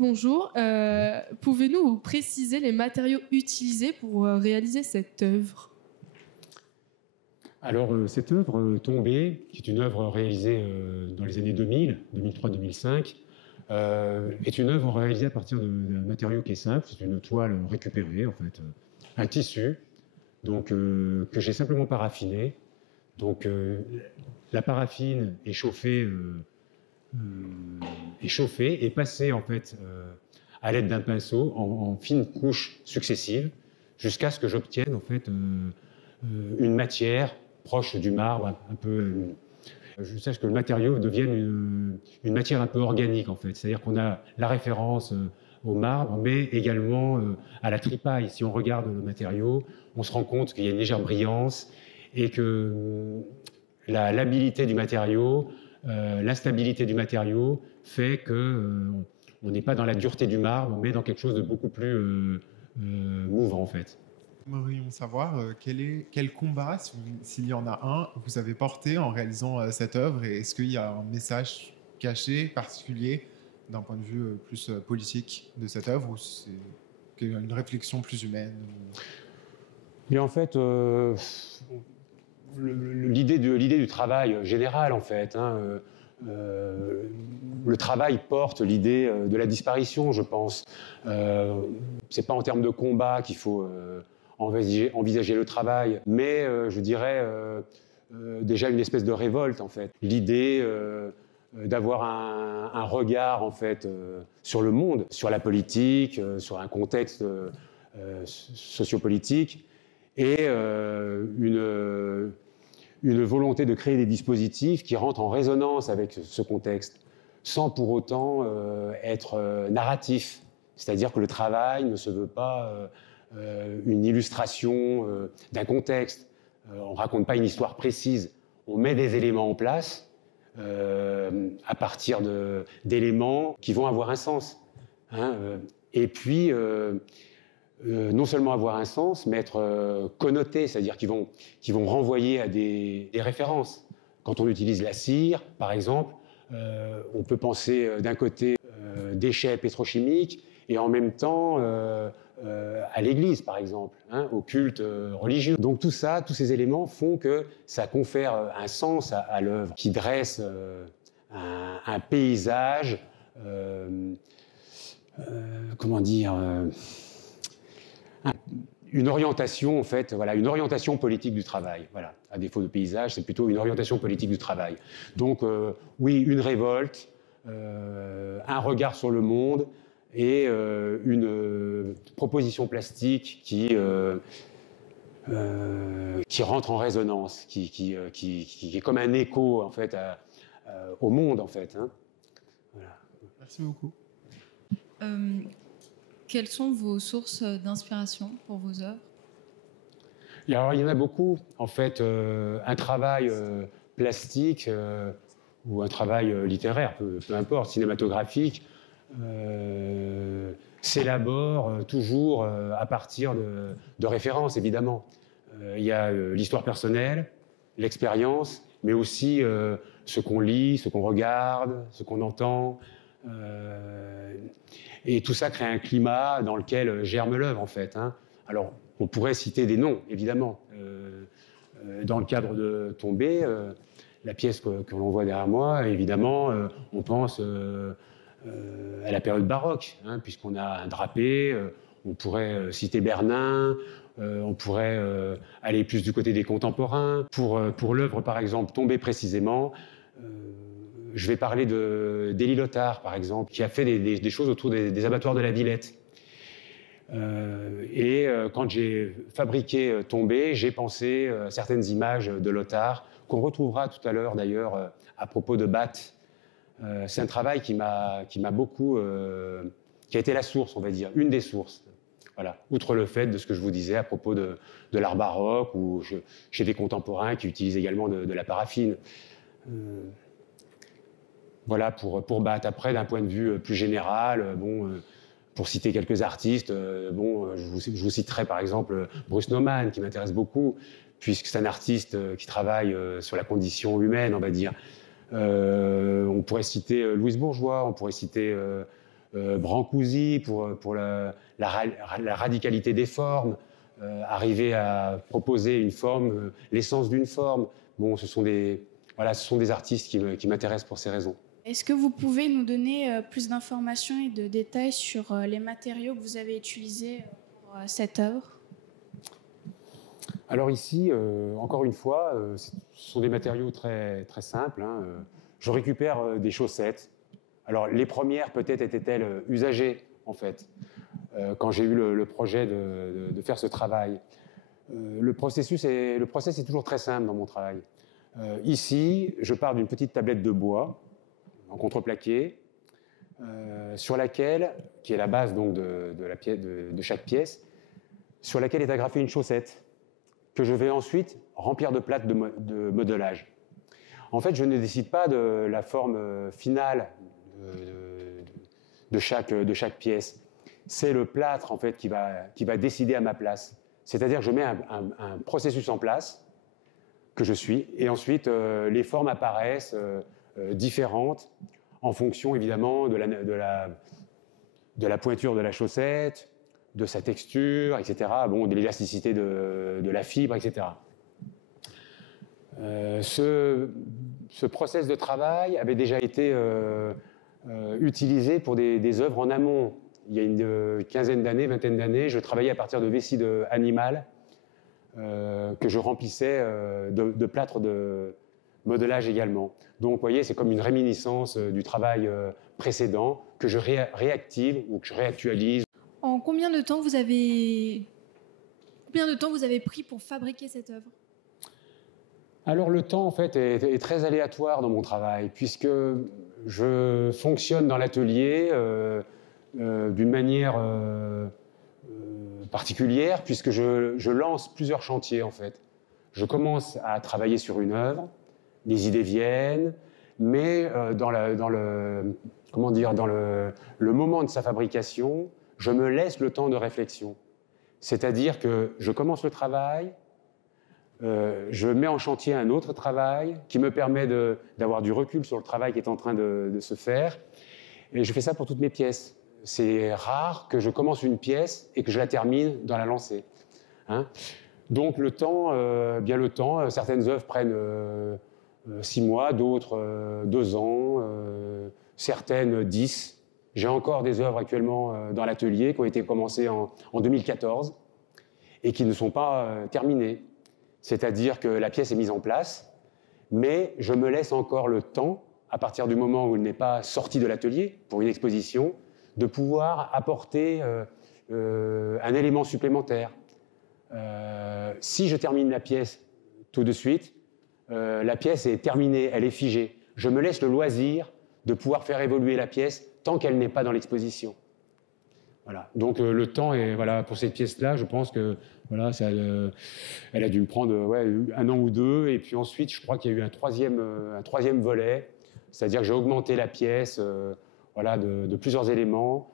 Bonjour, pouvez-nous vous préciser les matériaux utilisés pour réaliser cette œuvre? Alors, cette œuvre Tombée, qui est une œuvre réalisée dans les années 2000, 2003-2005, est une œuvre réalisée à partir d'un matériau qui est simple. C'est une toile récupérée, en fait, un tissu, donc, que j'ai simplement paraffiné. Donc, la paraffine est chauffée et passée, en fait, à l'aide d'un pinceau en fines couches successives, jusqu'à ce que j'obtienne, en fait, une matière proche du marbre, un peu. Je sache que le matériau devienne une matière un peu organique, en fait. C'est-à-dire qu'on a la référence au marbre, mais également à la tripaille. Si on regarde le matériau, on se rend compte qu'il y a une légère brillance et que l'habilité du matériau, l'instabilité du matériau fait que on n'est pas dans la dureté du marbre, mais dans quelque chose de beaucoup plus mouvant, en fait. Nous aimerions savoir quel combat, s'il y en a un, vous avez porté en réalisant cette œuvre, et est-ce qu'il y a un message caché, particulier, d'un point de vue plus politique de cette œuvre, ou c'est une réflexion plus humaine Et en fait, l'idée du travail général, en fait, hein, le travail porte l'idée de la disparition, je pense. C'est pas en termes de combat qu'il faut envisager le travail, mais je dirais déjà une espèce de révolte, en fait. L'idée d'avoir un regard, en fait, sur le monde, sur la politique, sur un contexte sociopolitique, et une volonté de créer des dispositifs qui rentrent en résonance avec ce contexte, sans pour autant être narratif. C'est-à-dire que le travail ne se veut pas une illustration d'un contexte. On ne raconte pas une histoire précise. On met des éléments en place à partir d'éléments qui vont avoir un sens. Hein, et puis, non seulement avoir un sens, mais être connotés, c'est-à-dire qu'ils vont renvoyer à des références. Quand on utilise la cire, par exemple, on peut penser d'un côté déchets pétrochimiques et en même temps à l'église, par exemple, hein, au culte religieux. Donc tout ça, tous ces éléments font que ça confère un sens à l'œuvre, qui dresse un paysage, comment dire, une orientation, en fait, voilà, une orientation politique du travail. Voilà. À défaut de paysage, c'est plutôt une orientation politique du travail. Donc, oui, une révolte, un regard sur le monde et une proposition plastique qui rentre en résonance, qui est comme un écho, en fait, au monde, en fait. Hein. Voilà. Merci beaucoup. Quelles sont vos sources d'inspiration pour vos œuvres? Alors, il y en a beaucoup. En fait, un travail plastique ou un travail littéraire, peu importe, cinématographique, s'élabore toujours à partir de références, évidemment. Il y a l'histoire personnelle, l'expérience, mais aussi ce qu'on lit, ce qu'on regarde, ce qu'on entend. Et tout ça crée un climat dans lequel germe l'œuvre, en fait. Hein. Alors, on pourrait citer des noms, évidemment. Dans le cadre de Tombée, la pièce que l'on voit derrière moi, évidemment, on pense à la période baroque, hein, puisqu'on a un drapé, on pourrait citer Bernin, on pourrait aller plus du côté des contemporains. Pour l'œuvre, par exemple, Tombée précisément, je vais parler d'Élie Lothar, par exemple, qui a fait des choses autour des abattoirs de la Villette. Quand j'ai fabriqué Tombée, j'ai pensé à certaines images de Lothar, qu'on retrouvera tout à l'heure d'ailleurs à propos de Bath. C'est un travail qui m'a beaucoup... qui a été la source, on va dire, une des sources. Voilà. Outre le fait de ce que je vous disais à propos de l'art baroque, ou chez des contemporains qui utilisent également de la paraffine. Voilà pour Bath. Après, d'un point de vue plus général, pour citer quelques artistes, je vous citerai par exemple Bruce Nauman, qui m'intéresse beaucoup, puisque c'est un artiste qui travaille sur la condition humaine, on va dire. On pourrait citer Louise Bourgeois, on pourrait citer Brancusi pour la radicalité des formes, arriver à proposer une forme, l'essence d'une forme. Bon, ce sont des artistes qui m'intéressent pour ces raisons. Est-ce que vous pouvez nous donner plus d'informations et de détails sur les matériaux que vous avez utilisés pour cette œuvre? Alors ici, encore une fois, ce sont des matériaux très, très simples. Hein. Je récupère des chaussettes. Alors les premières peut-être étaient-elles usagées en fait, quand j'ai eu le projet de faire ce travail. Le process est toujours très simple dans mon travail. Ici, je pars d'une petite tablette de bois en contreplaqué, sur laquelle, qui est la base donc de chaque pièce, sur laquelle est agrafée une chaussette que je vais ensuite remplir de plates de modelage. En fait, je ne décide pas de la forme finale de chaque pièce. C'est le plâtre en fait qui va décider à ma place. C'est-à-dire que je mets un processus en place que je suis, et ensuite les formes apparaissent différentes en fonction évidemment de la pointure de la chaussette, de sa texture, etc. Bon, de l'élasticité de la fibre, etc. Ce process de travail avait déjà été utilisé pour des œuvres en amont. Il y a une quinzaine d'années, vingtaine d'années, je travaillais à partir de vessie animale que je remplissais de plâtre de modelage également. Donc, vous voyez, c'est comme une réminiscence du travail précédent que je réactive ou que je réactualise. En combien de temps vous avez pris pour fabriquer cette œuvre? Alors le temps en fait est très aléatoire dans mon travail puisque je fonctionne dans l'atelier d'une manière particulière puisque je lance plusieurs chantiers en fait. Je commence à travailler sur une œuvre, les idées viennent, mais dans le moment de sa fabrication, je me laisse le temps de réflexion. C'est-à-dire que je commence le travail, je mets en chantier un autre travail qui me permet d'avoir du recul sur le travail qui est en train de se faire. Et je fais ça pour toutes mes pièces. C'est rare que je commence une pièce et que je la termine dans la lancée. Hein? Donc le temps, certaines œuvres prennent 6 mois, d'autres 2 ans, certaines 10. J'ai encore des œuvres actuellement dans l'atelier qui ont été commencées en 2014 et qui ne sont pas terminées. C'est-à-dire que la pièce est mise en place, mais je me laisse encore le temps, à partir du moment où elle n'est pas sortie de l'atelier pour une exposition, de pouvoir apporter un élément supplémentaire. Si je termine la pièce tout de suite, la pièce est terminée, elle est figée. Je me laisse le loisir de pouvoir faire évoluer la pièce tant qu'elle n'est pas dans l'exposition. Voilà. Donc le temps est pour cette pièce-là, je pense que elle a dû me prendre 1 an ou 2, et puis ensuite je crois qu'il y a eu un troisième volet, c'est-à-dire que j'ai augmenté la pièce de plusieurs éléments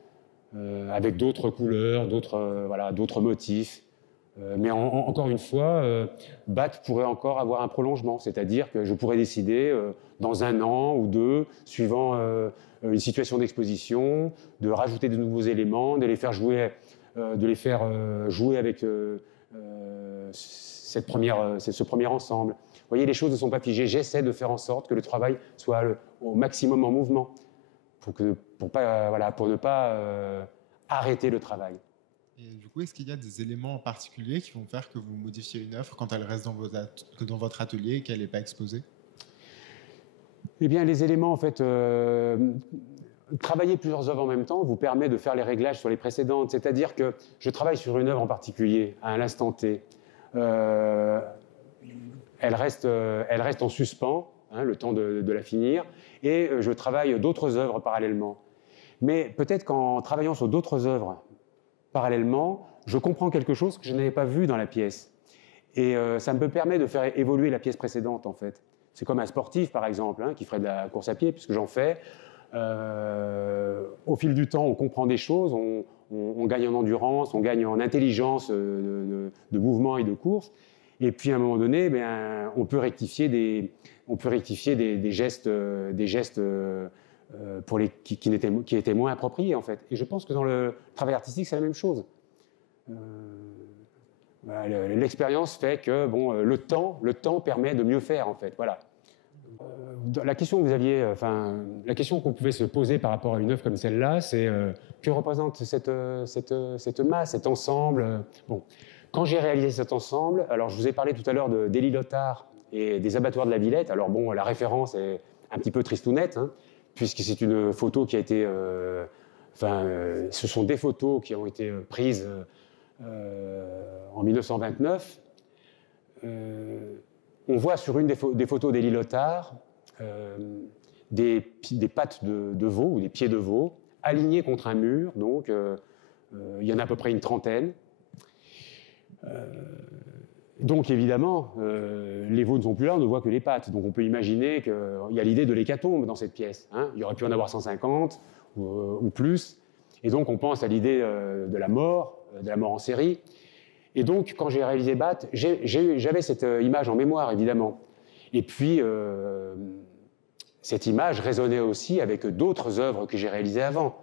avec d'autres couleurs, d'autres motifs. Mais encore une fois, BAT pourrait encore avoir un prolongement, c'est-à-dire que je pourrais décider dans 1 an ou 2, suivant une situation d'exposition, de rajouter de nouveaux éléments, de les faire jouer avec ce premier ensemble. Vous voyez, les choses ne sont pas figées. J'essaie de faire en sorte que le travail soit au maximum en mouvement pour ne pas arrêter le travail. Et du coup, est-ce qu'il y a des éléments en particulier qui vont faire que vous modifiez une œuvre quand elle reste dans votre atelier et qu'elle n'est pas exposée? Eh bien, les éléments, en fait, travailler plusieurs œuvres en même temps vous permet de faire les réglages sur les précédentes. C'est-à-dire que je travaille sur une œuvre en particulier, à l'instant T. Elle reste en suspens, le temps de la finir, et je travaille d'autres œuvres parallèlement. Mais peut-être qu'en travaillant sur d'autres œuvres parallèlement, je comprends quelque chose que je n'avais pas vu dans la pièce. Et ça me permet de faire évoluer la pièce précédente, en fait. C'est comme un sportif, par exemple, qui ferait de la course à pied, puisque j'en fais. Au fil du temps, on comprend des choses, on gagne en endurance, on gagne en intelligence de mouvement et de course. Et puis, à un moment donné, on peut rectifier des gestes qui étaient moins appropriées, en fait. Et je pense que dans le travail artistique, c'est la même chose. Voilà, l'expérience fait que bon, le temps permet de mieux faire, en fait. Voilà. La question que vous aviez, la question qu'on pouvait se poser par rapport à une œuvre comme celle-là, c'est que représente cette masse, cet ensemble. Bon, quand j'ai réalisé cet ensemble, alors je vous ai parlé tout à l'heure d'Élie Lottard et des abattoirs de la Villette. Alors bon, la référence est un petit peu tristounette, hein, puisque c'est une photo qui a été, ce sont des photos qui ont été prises en 1929. On voit sur une des photos d'Élie Lottard des pattes de veau ou des pieds de veau alignés contre un mur. Donc, il y en a à peu près une trentaine. Donc, évidemment, les veaux ne sont plus là, on ne voit que les pattes. Donc, on peut imaginer qu'il y a l'idée de l'hécatombe dans cette pièce. Hein. Il y aurait pu en avoir 150 ou plus. Et donc, on pense à l'idée de la mort en série. Et donc, quand j'ai réalisé BAT, j'avais cette image en mémoire, évidemment. Et puis, cette image résonnait aussi avec d'autres œuvres que j'ai réalisées avant,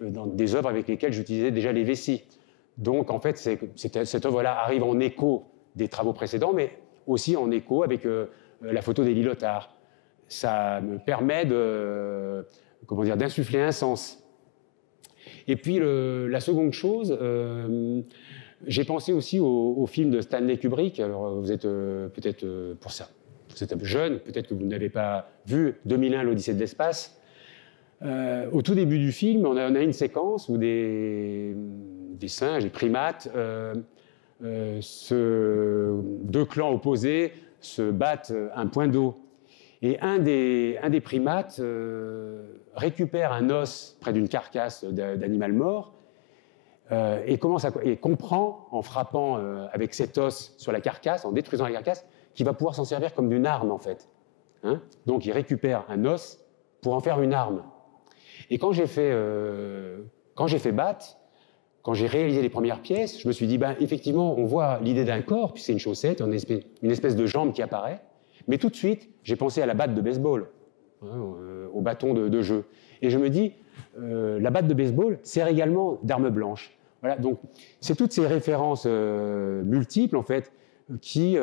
dans des œuvres avec lesquelles j'utilisais déjà les vessies. Donc, en fait, cette œuvre-là arrive en écho des travaux précédents, mais aussi en écho avec la photo d'Élie Lottard. Ça me permet d'insuffler un sens. Et puis, la seconde chose, j'ai pensé aussi au film de Stanley Kubrick. Alors, vous êtes peut-être, pour ça, vous êtes jeune, peut-être que vous n'avez pas vu 2001, l'Odyssée de l'espace. Au tout début du film, on a une séquence où des singes, des primates, deux clans opposés se battent un point d'eau. Et un des primates récupère un os près d'une carcasse d'animal mort et comprend, en frappant avec cet os sur la carcasse, en détruisant la carcasse, qu'il va pouvoir s'en servir comme d'une arme, en fait. Hein. Donc, il récupère un os pour en faire une arme. Et quand j'ai fait BAT, quand j'ai réalisé les premières pièces, je me suis dit, effectivement, on voit l'idée d'un corps, puis c'est une chaussette, une espèce de jambe qui apparaît, mais tout de suite, j'ai pensé à la batte de baseball, au bâton de jeu. Et je me dis, la batte de baseball sert également d'arme blanche. Voilà, donc c'est toutes ces références multiples, en fait, qui,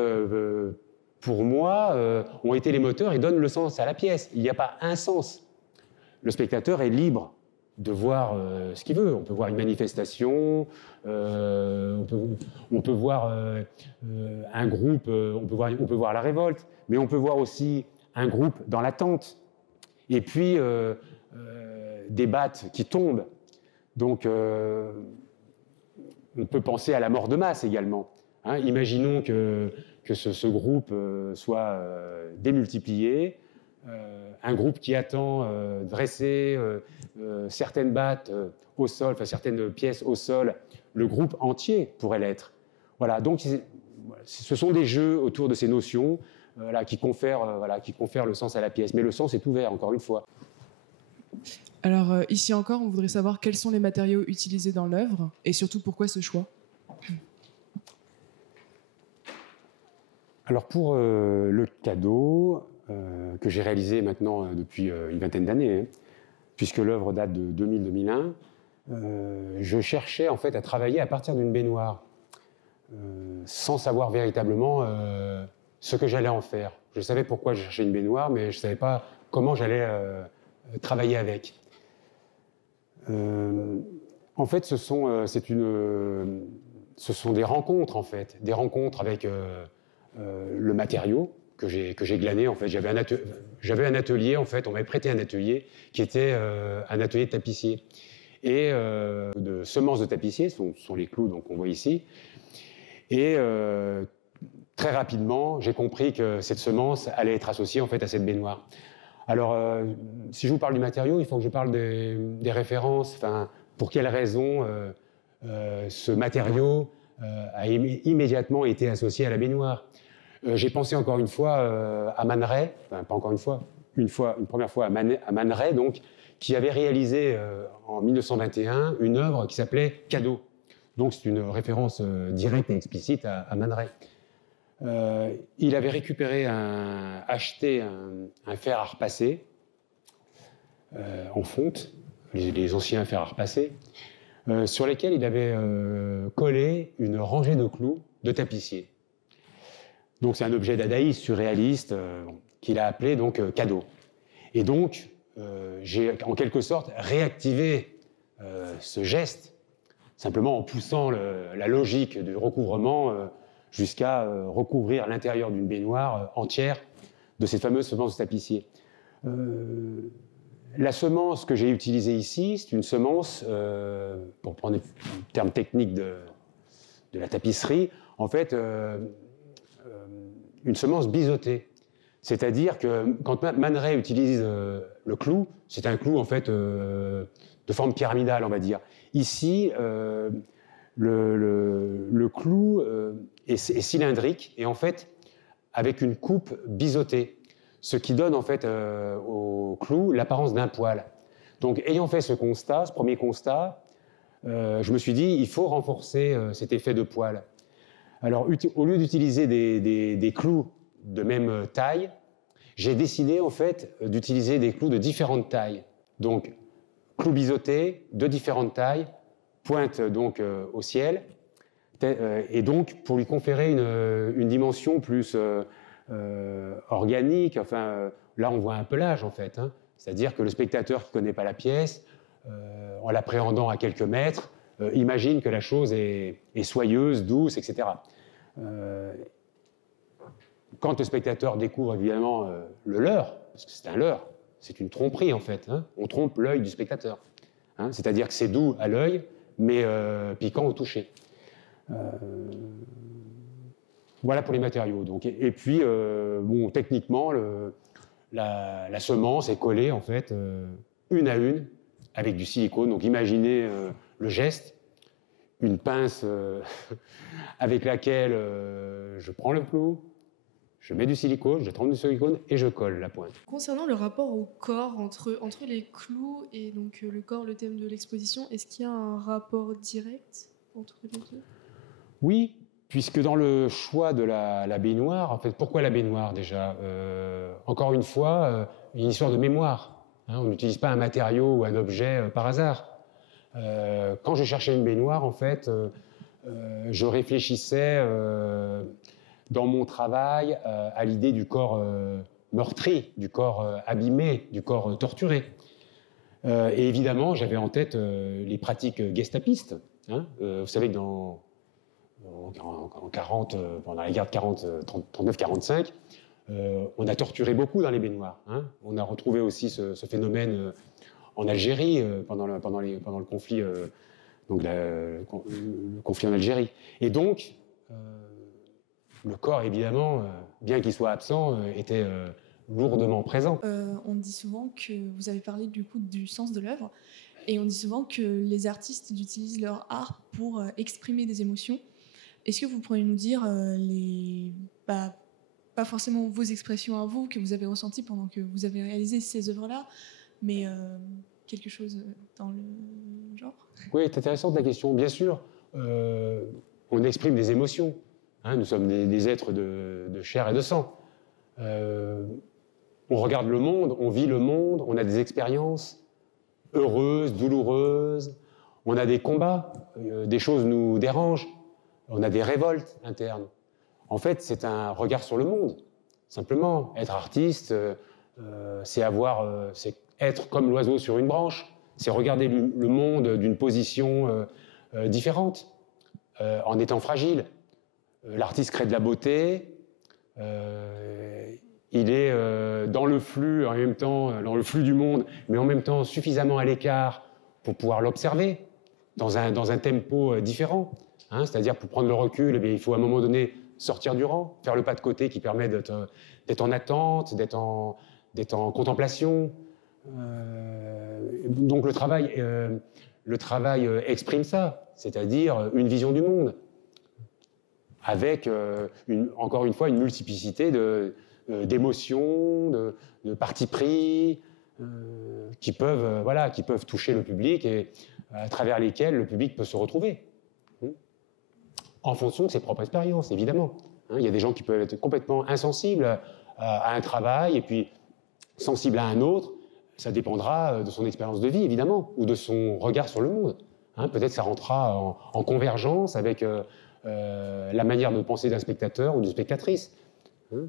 pour moi, ont été les moteurs et donnent le sens à la pièce. Il n'y a pas un sens. Le spectateur est libre de voir ce qu'il veut. On peut voir une manifestation, on peut voir un groupe, on peut voir la révolte, mais on peut voir aussi un groupe dans l'attente. Et puis, des battes qui tombent. Donc, on peut penser à la mort de masse également. Hein, imaginons que ce groupe soit démultiplié, un groupe qui attend dresser certaines battes au sol, enfin certaines pièces au sol, le groupe entier pourrait l'être. Voilà, donc ce sont des jeux autour de ces notions qui confèrent le sens à la pièce. Mais le sens est ouvert, encore une fois. Alors, ici encore, on voudrait savoir quels sont les matériaux utilisés dans l'œuvre et surtout pourquoi ce choix. Alors, pour le cadeau que j'ai réalisé maintenant depuis une vingtaine d'années, hein, puisque l'œuvre date de 2000-2001, je cherchais en fait à travailler à partir d'une baignoire, sans savoir véritablement ce que j'allais en faire. Je savais pourquoi je cherchais une baignoire, mais je ne savais pas comment j'allais travailler avec. En fait, ce sont des rencontres, en fait, des rencontres avec le matériau que j'ai glané. En fait, j'avais un atelier, en fait, on m'avait prêté un atelier qui était un atelier de tapissier. Et de semences de tapissier, ce sont les clous qu'on voit ici. Et très rapidement, j'ai compris que cette semence allait être associée en fait à cette baignoire. Alors, si je vous parle du matériau, il faut que je parle des références. Enfin, pour quelles raisons ce matériau a immédiatement été associé à la baignoire. J'ai pensé encore une fois à Man Ray, enfin pas encore une première fois à Man Ray, donc, qui avait réalisé en 1921 une œuvre qui s'appelait Cadeau. Donc c'est une référence directe et explicite à Man Ray. Il avait acheté un fer à repasser en fonte, les anciens fers à repasser, sur lesquels il avait collé une rangée de clous de tapissier. Donc c'est un objet dadaïste, surréaliste, qu'il a appelé donc cadeau. Et donc j'ai en quelque sorte réactivé ce geste, simplement en poussant la logique du recouvrement jusqu'à recouvrir l'intérieur d'une baignoire entière de cette fameuse semence de tapissier. La semence que j'ai utilisée ici, c'est une semence, pour prendre le terme technique de la tapisserie, en fait, une semence biseautée. C'est-à-dire que quand Man Ray utilise le clou, c'est un clou en fait de forme pyramidale, on va dire. Ici, le clou est cylindrique et en fait avec une coupe biseautée, ce qui donne en fait au clou l'apparence d'un poil. Donc, ayant fait ce constat, ce premier constat, je me suis dit il faut renforcer cet effet de poil. Alors, au lieu d'utiliser des clous de même taille, j'ai décidé en fait d'utiliser des clous de différentes tailles. Donc, clous biseautés de différentes tailles, pointe donc au ciel, et donc pour lui conférer une dimension plus organique. Enfin, là on voit un pelage en fait, hein. C'est-à-dire que le spectateur qui ne connaît pas la pièce, en l'appréhendant à quelques mètres, imagine que la chose est soyeuse, douce, etc. Quand le spectateur découvre évidemment le leurre, parce que c'est un leurre, c'est une tromperie en fait, hein, on trompe l'œil du spectateur. Hein, c'est-à-dire que c'est doux à l'œil, mais piquant au toucher. Voilà pour les matériaux. Donc, et puis, bon, techniquement, la semence est collée en fait une à une avec du silicone. Donc, imaginez le geste, une pince avec laquelle je prends le clou, je mets du silicone, je trempe du silicone et je colle la pointe. Concernant le rapport au corps entre les clous et donc le corps, le thème de l'exposition, est-ce qu'il y a un rapport direct entre les deux? Oui, puisque dans le choix de la baignoire, en fait, pourquoi la baignoire déjà? Encore une fois, il y a une histoire de mémoire. Hein, on n'utilise pas un matériau ou un objet par hasard. Quand je cherchais une baignoire, en fait, je réfléchissais dans mon travail à l'idée du corps meurtri, du corps abîmé, du corps torturé. Et évidemment, j'avais en tête les pratiques gestapistes. Hein. Vous savez que en 40, pendant la guerre de 39-45, on a torturé beaucoup dans les baignoires. Hein. On a retrouvé aussi ce phénomène en Algérie pendant le conflit, donc le conflit en Algérie. Et donc, le corps, évidemment, bien qu'il soit absent, était lourdement présent. On dit souvent que vous avez parlé du coup du sens de l'œuvre, et on dit souvent que les artistes utilisent leur art pour exprimer des émotions. Est-ce que vous pourriez nous dire pas forcément vos expressions à vous que vous avez ressenties pendant que vous avez réalisé ces œuvres-là, mais quelque chose dans le genre? Oui, c'est intéressante la question. Bien sûr, on exprime des émotions. Hein, nous sommes des êtres de chair et de sang. On regarde le monde, on vit le monde, on a des expériences heureuses, douloureuses, on a des combats, des choses nous dérangent, on a des révoltes internes. En fait, c'est un regard sur le monde. Simplement, être artiste, c'est être comme l'oiseau sur une branche, c'est regarder le monde d'une position différente, en étant fragile. L'artiste crée de la beauté, il est dans le flux, en même temps, dans le flux du monde, mais en même temps suffisamment à l'écart pour pouvoir l'observer dans un tempo différent. Hein, c'est-à-dire, pour prendre le recul, eh bien, il faut à un moment donné sortir du rang, faire le pas de côté qui permet d'être en attente, d'être en contemplation. Donc le travail exprime ça, c'est-à-dire une vision du monde, avec, encore une fois, une multiplicité d'émotions, de partis pris, qui peuvent toucher le public et à travers lesquels le public peut se retrouver. En fonction de ses propres expériences, évidemment. Il y a des gens qui peuvent être complètement insensibles à un travail et puis sensibles à un autre. Ça dépendra de son expérience de vie, évidemment, ou de son regard sur le monde. Hein, peut-être ça rentrera en convergence avec la manière de penser d'un spectateur ou d'une spectatrice. Hein.